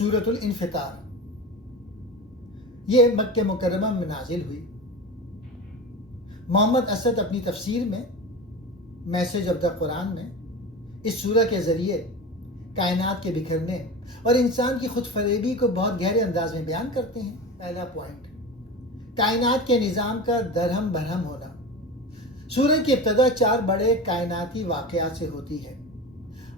سورۃ الانفطار یہ مکہ مکرمہ میں نازل ہوئی۔ محمد اسد اپنی تفسیر میں میسج آف دا قرآن میں اس سورہ کے ذریعے کائنات کے بکھرنے اور انسان کی خود فریبی کو بہت گہرے انداز میں بیان کرتے ہیں۔ پہلا پوائنٹ، کائنات کے نظام کا درہم برہم ہونا۔ سورہ کی ابتدا 4 بڑے کائناتی واقعات سے ہوتی ہے: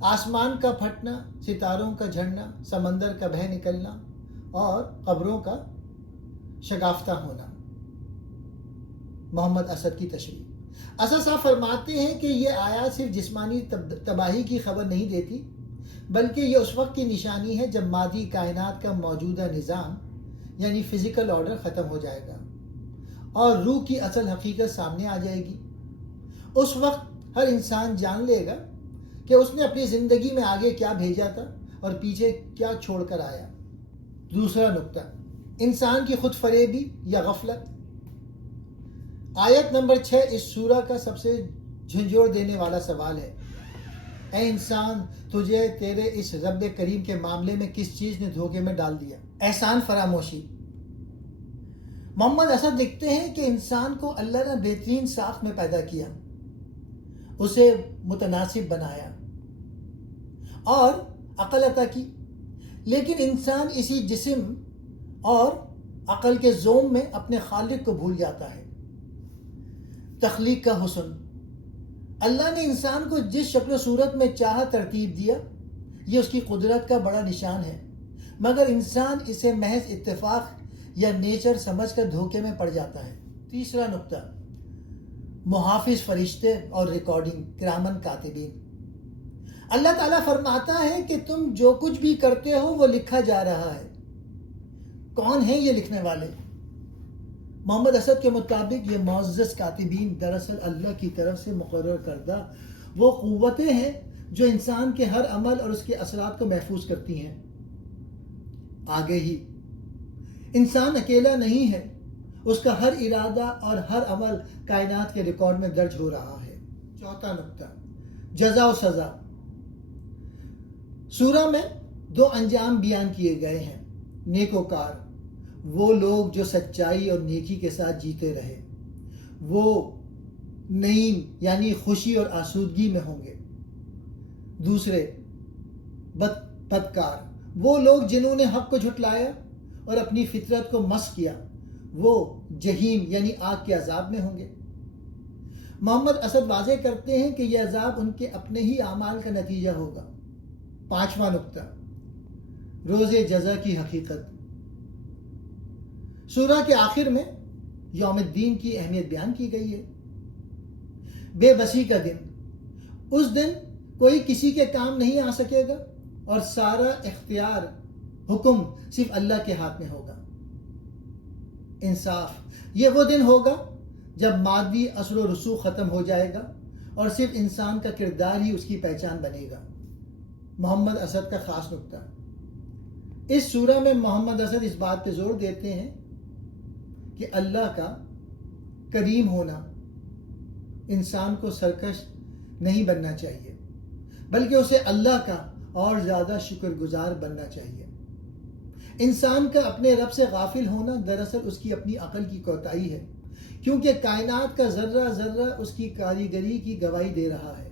آسمان کا پھٹنا، ستاروں کا جھڑنا، سمندر کا بہہ نکلنا اور قبروں کا شگافتہ ہونا۔ محمد اسد کی تشریح: اسد صاحب فرماتے ہیں کہ یہ آیات صرف جسمانی تباہی کی خبر نہیں دیتی، بلکہ یہ اس وقت کی نشانی ہے جب مادی کائنات کا موجودہ نظام یعنی فزیکل آرڈر ختم ہو جائے گا اور روح کی اصل حقیقت سامنے آ جائے گی۔ اس وقت ہر انسان جان لے گا کہ اس نے اپنی زندگی میں آگے کیا بھیجا تھا اور پیچھے کیا چھوڑ کر آیا۔ دوسرا نقطہ، انسان کی خود فریبی یا غفلت۔ آیت نمبر 6 اس سورہ کا سب سے جھنجھوڑ دینے والا سوال ہے: اے انسان، تجھے تیرے اس رب کریم کے معاملے میں کس چیز نے دھوکے میں ڈال دیا؟ احسان فراموشی۔ محمد اسد لکھتے ہیں کہ انسان کو اللہ نے بہترین ساخت میں پیدا کیا، اسے متناسب بنایا اور عقل عطا کی، لیکن انسان اسی جسم اور عقل کے زوم میں اپنے خالق کو بھول جاتا ہے۔ تخلیق کا حسن، اللہ نے انسان کو جس شکل و صورت میں چاہا ترتیب دیا، یہ اس کی قدرت کا بڑا نشان ہے، مگر انسان اسے محض اتفاق یا نیچر سمجھ کر دھوکے میں پڑ جاتا ہے۔ تیسرا نقطہ، محافظ فرشتے اور ریکارڈنگ کرامن کاتبین۔ اللہ تعالیٰ فرماتا ہے کہ تم جو کچھ بھی کرتے ہو وہ لکھا جا رہا ہے۔ کون ہیں یہ لکھنے والے؟ محمد اسد کے مطابق یہ معزز کاتبین دراصل اللہ کی طرف سے مقرر کردہ وہ قوتیں ہیں جو انسان کے ہر عمل اور اس کے اثرات کو محفوظ کرتی ہیں۔ آگے ہی، انسان اکیلا نہیں ہے، اس کا ہر ارادہ اور ہر عمل کائنات کے ریکارڈ میں درج ہو رہا ہے۔ چوتھا نقطہ، جزا و سزا۔ سورہ میں 2 انجام بیان کیے گئے ہیں: نیکوکار، وہ لوگ جو سچائی اور نیکی کے ساتھ جیتے رہے، وہ نعیم یعنی خوشی اور آسودگی میں ہوں گے۔ دوسرے، بدکار، وہ لوگ جنہوں نے حق کو جھٹلایا اور اپنی فطرت کو مسخ کیا، وہ جہیم یعنی آگ کے عذاب میں ہوں گے۔ محمد اسد واضح کرتے ہیں کہ یہ عذاب ان کے اپنے ہی اعمال کا نتیجہ ہوگا۔ پانچواں نقطہ، روز جزا کی حقیقت۔ سورہ کے آخر میں یوم الدین کی اہمیت بیان کی گئی ہے۔ بے بسی کا دن، اس دن کوئی کسی کے کام نہیں آ سکے گا اور سارا اختیار، حکم صرف اللہ کے ہاتھ میں ہوگا۔ انصاف، یہ وہ دن ہوگا جب مادی اثر و رسوخ ختم ہو جائے گا اور صرف انسان کا کردار ہی اس کی پہچان بنے گا۔ محمد اسد کا خاص نقطہ، اس سورہ میں محمد اسد اس بات پہ زور دیتے ہیں کہ اللہ کا کریم ہونا انسان کو سرکش نہیں بننا چاہیے، بلکہ اسے اللہ کا اور زیادہ شکر گزار بننا چاہیے۔ انسان کا اپنے رب سے غافل ہونا دراصل اس کی اپنی عقل کی کوتاہی ہے، کیونکہ کائنات کا ذرہ ذرہ اس کی کاریگری کی گواہی دے رہا ہے۔